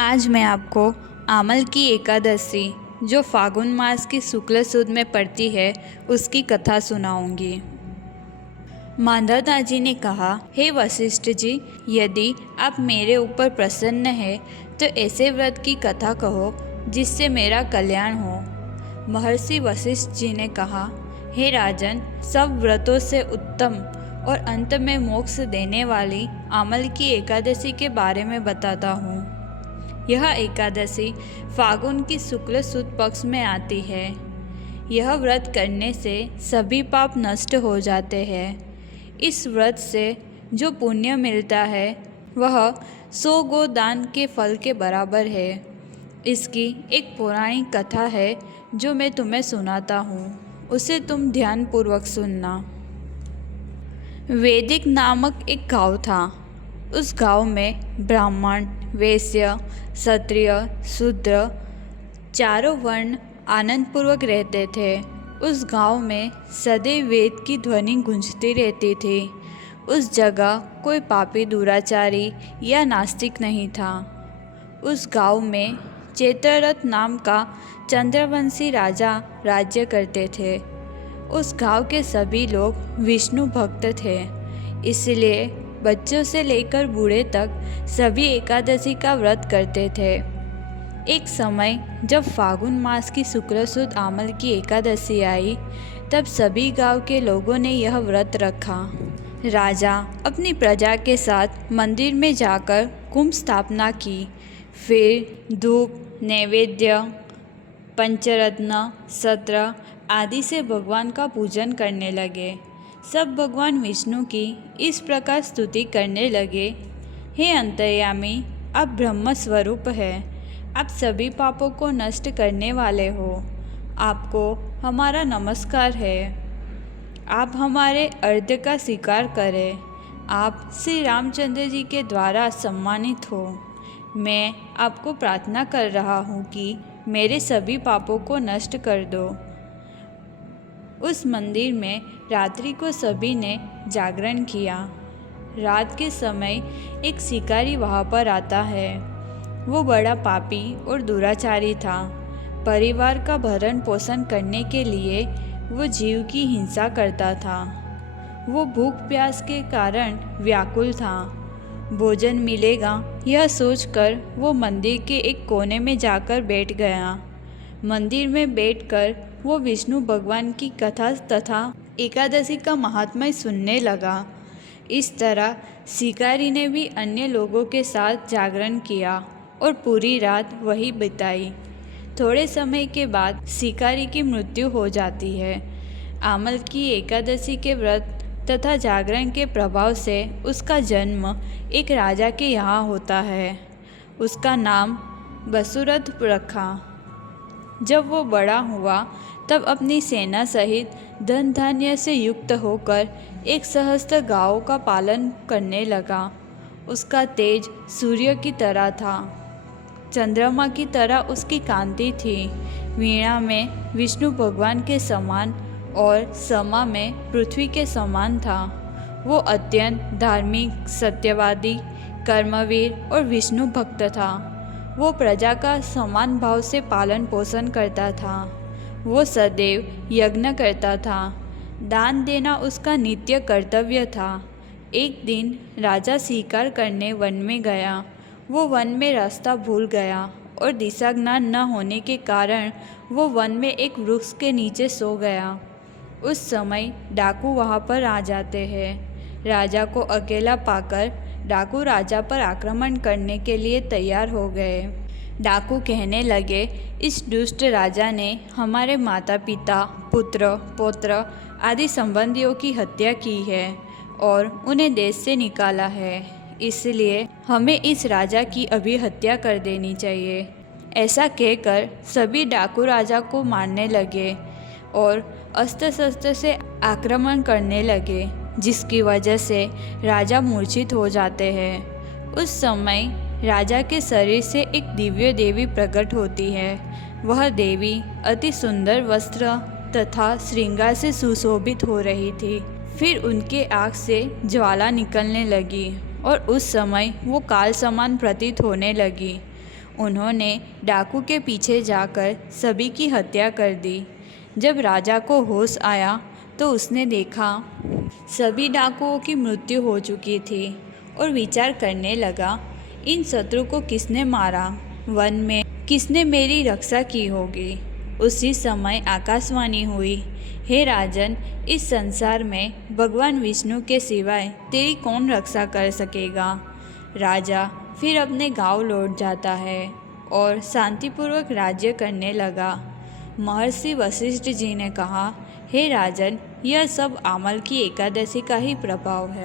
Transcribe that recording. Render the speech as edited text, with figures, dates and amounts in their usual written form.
आज मैं आपको आमल की एकादशी जो फागुन मास की शुक्ल सुद में पड़ती है उसकी कथा सुनाऊंगी। मांधाता जी ने कहा, हे वशिष्ठ जी, यदि आप मेरे ऊपर प्रसन्न हैं तो ऐसे व्रत की कथा कहो जिससे मेरा कल्याण हो। महर्षि वशिष्ठ जी ने कहा, हे राजन, सब व्रतों से उत्तम और अंत में मोक्ष देने वाली आमल की एकादशी के बारे में बताता हूँ। यह एकादशी फागुन की शुक्ल सुद पक्ष में आती है। यह व्रत करने से सभी पाप नष्ट हो जाते हैं। इस व्रत से जो पुण्य मिलता है वह 100 गोदान के फल के बराबर है। इसकी एक पौराणिक कथा है जो मैं तुम्हें सुनाता हूँ, उसे तुम ध्यानपूर्वक सुनना। वैदिक नामक एक गांव था। उस गांव में ब्राह्मण, वैश्य, क्षत्रिय, शूद्र चारों वर्ण आनंदपूर्वक रहते थे। उस गांव में सदैव वेद की ध्वनि गूंजती रहती थी। उस जगह कोई पापी, दुराचारी या नास्तिक नहीं था। उस गांव में चैत्ररथ नाम का चंद्रवंशी राजा राज्य करते थे। उस गांव के सभी लोग विष्णु भक्त थे, इसलिए बच्चों से लेकर बूढ़े तक सभी एकादशी का व्रत करते थे। एक समय जब फागुन मास की शुक्ल सुद आमल की एकादशी आई, तब सभी गांव के लोगों ने यह व्रत रखा। राजा अपनी प्रजा के साथ मंदिर में जाकर कुंभ स्थापना की। फिर धूप, नैवेद्य, पंचरत्न, सत्र आदि से भगवान का पूजन करने लगे। सब भगवान विष्णु की इस प्रकार स्तुति करने लगे, हे अंतर्यामी, आप ब्रह्म स्वरूप हैं। आप सभी पापों को नष्ट करने वाले हो। आपको हमारा नमस्कार है। आप हमारे अर्घ्य का स्वीकार करें। आप श्री रामचंद्र जी के द्वारा सम्मानित हो। मैं आपको प्रार्थना कर रहा हूँ कि मेरे सभी पापों को नष्ट कर दो। उस मंदिर में रात्रि को सभी ने जागरण किया। रात के समय एक शिकारी वहाँ पर आता है। वो बड़ा पापी और दुराचारी था। परिवार का भरण पोषण करने के लिए वो जीव की हिंसा करता था। वो भूख प्यास के कारण व्याकुल था। भोजन मिलेगा यह सोचकर वो मंदिर के एक कोने में जाकर बैठ गया। मंदिर में बैठकर वो विष्णु भगवान की कथा तथा एकादशी का महात्म्य सुनने लगा। इस तरह शिकारी ने भी अन्य लोगों के साथ जागरण किया और पूरी रात वही बिताई। थोड़े समय के बाद शिकारी की मृत्यु हो जाती है। आमल की एकादशी के व्रत तथा जागरण के प्रभाव से उसका जन्म एक राजा के यहाँ होता है। उसका नाम वसुरथ रखा। जब वो बड़ा हुआ तब अपनी सेना सहित धन धान्य से युक्त होकर एक सहस्त्र गांवों का पालन करने लगा। उसका तेज सूर्य की तरह था। चंद्रमा की तरह उसकी कांति थी। वीणा में विष्णु भगवान के समान और समा में पृथ्वी के समान था। वो अत्यंत धार्मिक, सत्यवादी, कर्मवीर और विष्णु भक्त था। वो प्रजा का समान भाव से पालन पोषण करता था। वो सदैव यज्ञ करता था। दान देना उसका नित्य कर्तव्य था। एक दिन राजा शिकार करने वन में गया। वो वन में रास्ता भूल गया और दिशा ज्ञान न होने के कारण वो वन में एक वृक्ष के नीचे सो गया। उस समय डाकू वहाँ पर आ जाते हैं। राजा को अकेला पाकर डाकू राजा पर आक्रमण करने के लिए तैयार हो गए। डाकू कहने लगे, इस दुष्ट राजा ने हमारे माता पिता, पुत्र, पौत्र आदि संबंधियों की हत्या की है और उन्हें देश से निकाला है। इसलिए हमें इस राजा की अभी हत्या कर देनी चाहिए। ऐसा कहकर सभी डाकू राजा को मारने लगे और अस्त्र शस्त्र से आक्रमण करने लगे, जिसकी वजह से राजा मूर्छित हो जाते हैं। उस समय राजा के शरीर से एक दिव्य देवी प्रकट होती है। वह देवी अति सुंदर वस्त्र तथा श्रृंगार से सुशोभित हो रही थी। फिर उनके आँख से ज्वाला निकलने लगी और उस समय वो काल समान प्रतीत होने लगी। उन्होंने डाकू के पीछे जाकर सभी की हत्या कर दी। जब राजा को होश आया तो उसने देखा सभी डाकुओं की मृत्यु हो चुकी थी और विचार करने लगा, इन शत्रु को किसने मारा, वन में किसने मेरी रक्षा की होगी। उसी समय आकाशवाणी हुई, हे राजन, इस संसार में भगवान विष्णु के सिवाय तेरी कौन रक्षा कर सकेगा। राजा फिर अपने गांव लौट जाता है और शांतिपूर्वक राज्य करने लगा। महर्षि वशिष्ठ जी ने कहा, हे राजन, यह सब आमल की एकादशी का ही प्रभाव है।